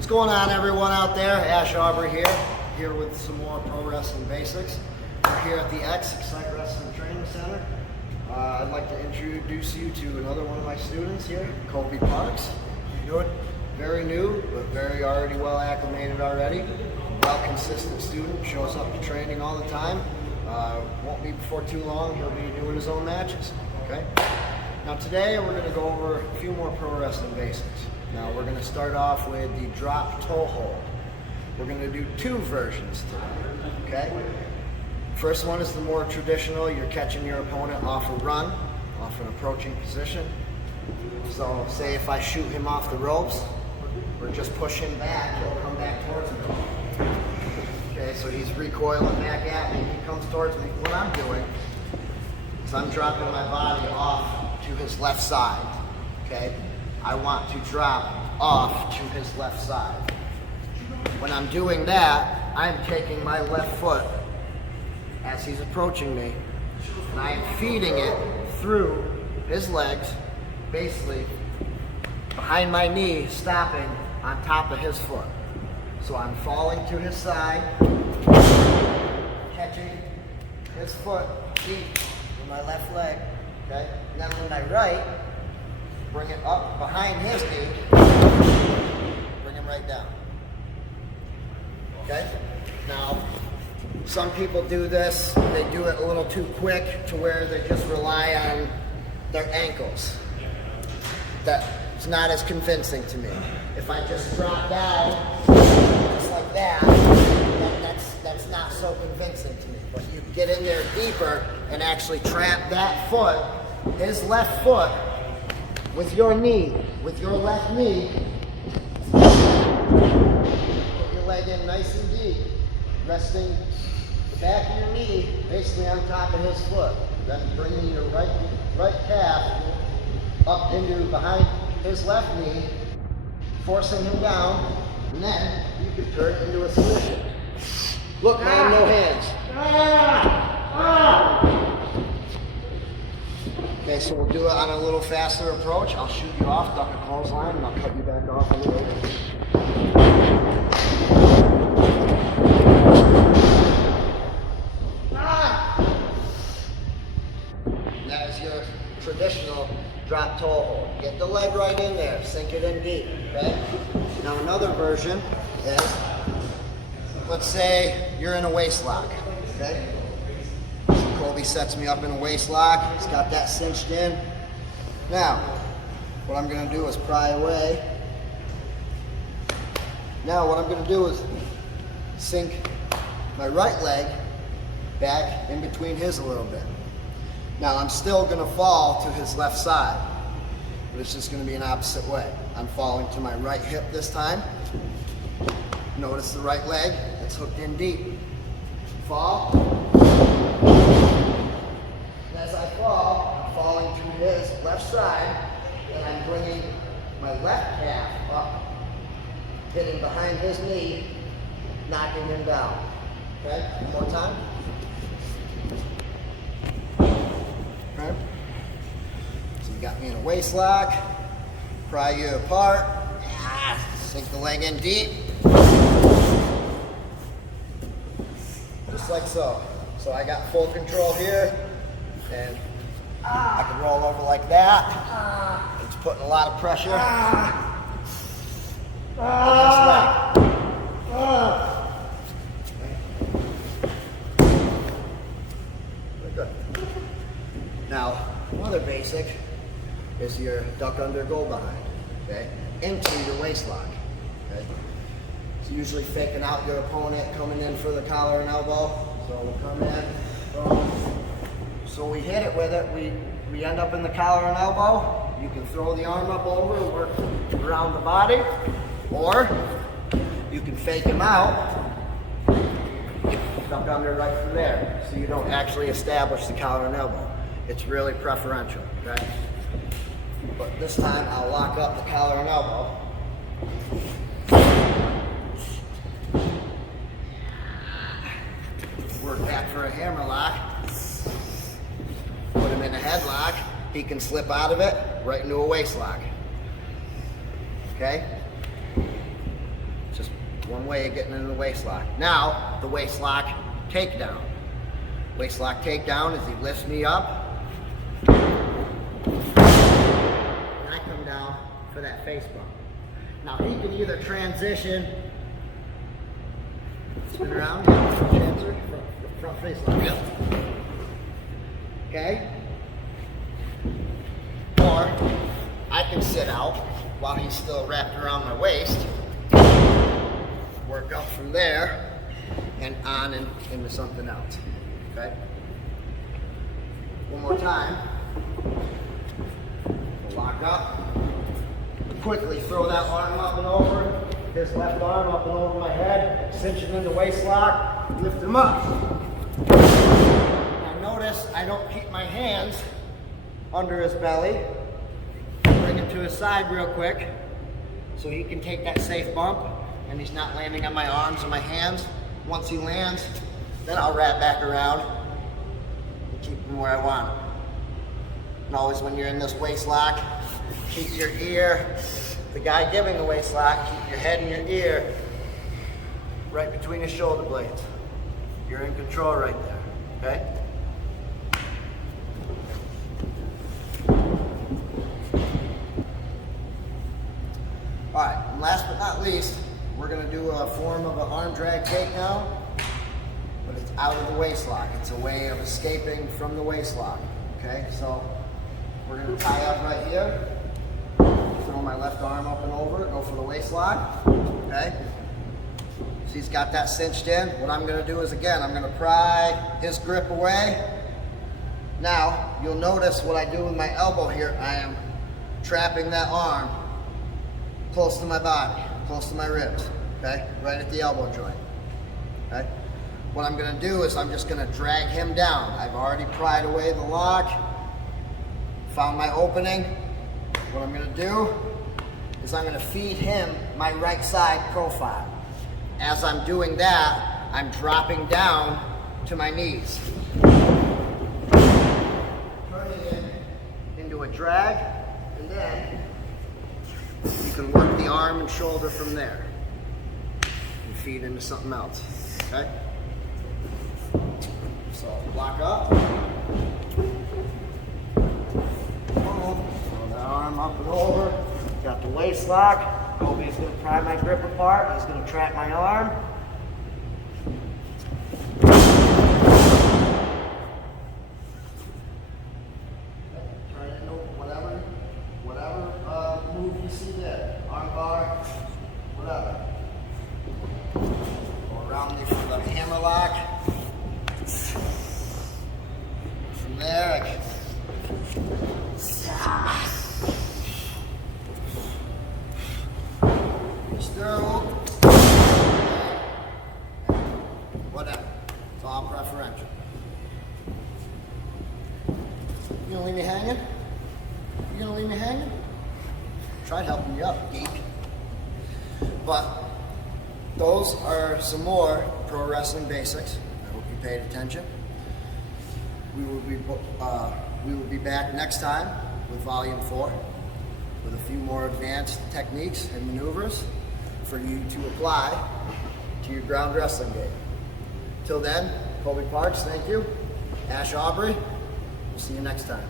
What's going on, everyone out there? Ash Aubrey here with some more pro wrestling basics. We're here at the Xcite Wrestling Training Center. I'd like to introduce you to another one of my students here, Kobe Parks. How you doing? Very new, but very already well acclimated already. Well consistent student, shows up to training all the time. Won't be before too long, he'll be doing his own matches. Okay? Now today we're going to go over a few more pro wrestling basics. Now we're going to start off with the drop toe hold. We're going to do two versions today. Okay? First one is the more traditional. You're catching your opponent off a run, off an approaching position. So say if I shoot him off the ropes, or just push him back, he'll come back towards me. Okay, so he's recoiling back at me, he comes towards me. What I'm doing is I'm dropping my body off to his left side. Okay? I want to drop off to his left side. When I'm doing that, I'm taking my left foot as he's approaching me, and I am feeding it through his legs, basically behind my knee, stopping on top of his foot. So I'm falling to his side, catching his foot deep with my left leg, okay? And then with my right, bring it up behind his knee, bring him right down, okay? Now, some people do this, they do it a little too quick to where they just rely on their ankles. That's not as convincing to me. If I just drop down, just like that, that's not so convincing to me. But you get in there deeper and actually trap that foot, his left foot, with your knee, with your left knee. Put your leg in nice and deep, resting the back of your knee basically on top of his foot. Then bringing your right calf up into behind his left knee, forcing him down, and then you can turn it into a submission. Look, man, no hands. Okay, so we'll do it on a little faster approach. I'll shoot you off, duck a clothesline, and I'll cut you back off a little bit. That is your traditional drop toe hold. Get the leg right in there, sink it in deep, okay? Now another version is, let's say you're in a waist lock, okay? Kobe sets me up in a waist lock. He's got that cinched in. Now, what I'm gonna do is pry away. Now what I'm gonna do is sink my right leg back in between his a little bit. Now I'm still gonna fall to his left side, but it's just gonna be an opposite way. I'm falling to my right hip this time. Notice the right leg, it's hooked in deep. Fall. And as I fall, I'm falling to his left side, and I'm bringing my left calf up, hitting behind his knee, knocking him down. Okay, one more time. Okay. So you got me in a waist lock, pry you apart, sink the leg in deep. Just like so. So I got full control here, and I can roll over like that. It's putting a lot of pressure on this leg. Very good. Now, another basic is your duck under, go behind, okay? Into your waist lock, okay? It's usually faking out your opponent, coming in for the collar and elbow. So we'll come in, boom. So we hit it with it, we end up in the collar and elbow. You can throw the arm up over, work around the body, or you can fake him out, duck under right from there, so you don't actually establish the collar and elbow. It's really preferential, okay? But this time I'll lock up the collar and elbow. Work back for a hammer lock. Put him in a headlock. He can slip out of it right into a waist lock. Okay? one way of getting into the waist lock. Now, the waist lock takedown. Waist lock takedown is he lifts me up, and I come down for that face bump. Now he can either transition, spin around, front face lock. Okay? Or I can sit out while he's still wrapped around my waist, work up from there, and on and into something else. Okay? One more time. Lock up. Quickly throw that arm up and over. His left arm up and over my head. Cinch it in the waist lock. Lift him up. Now notice I don't keep my hands under his belly. Bring him to his side real quick so he can take that safe bump and he's not landing on my arms or my hands. Once he lands, then I'll wrap back around and keep him where I want him. And always when you're in this waist lock, keep your ear, the guy giving the waist lock, keep your head and your ear right between his shoulder blades. You're in control right there, okay? All right, and last but not least, we're gonna do a form of an arm drag takedown, but it's out of the waist lock. It's a way of escaping from the waist lock, okay? So we're gonna tie up right here, throw my left arm up and over, go for the waist lock, okay? So he's got that cinched in. What I'm gonna do is, again, I'm gonna pry his grip away. Now, you'll notice what I do with my elbow here, I am trapping that arm close to my body, close to my ribs, okay? Right at the elbow joint, okay? What I'm gonna do is I'm just gonna drag him down. I've already pried away the lock, found my opening. What I'm gonna do is I'm gonna feed him my right side profile. As I'm doing that, I'm dropping down to my knees. Turning it into a drag, and then you can work the arm and shoulder from there and feed into something else, okay? So lock up. Throw that arm up and over. Got the waist lock. Kobe's gonna pry my grip apart. He's gonna trap my arm. Turn it into whatever move you see there. Arm bar, whatever. Go around the hammer lock. From there, I can whatever. It's all preferential. You gonna leave me hanging? You gonna leave me hanging? Tried helping you up, geek. But those are some more pro wrestling basics. I hope you paid attention. We will be back next time with Volume 4 with a few more advanced techniques and maneuvers for you to apply to your ground wrestling game. Till then, Colby Parks, thank you. Ash Aubrey, we'll see you next time.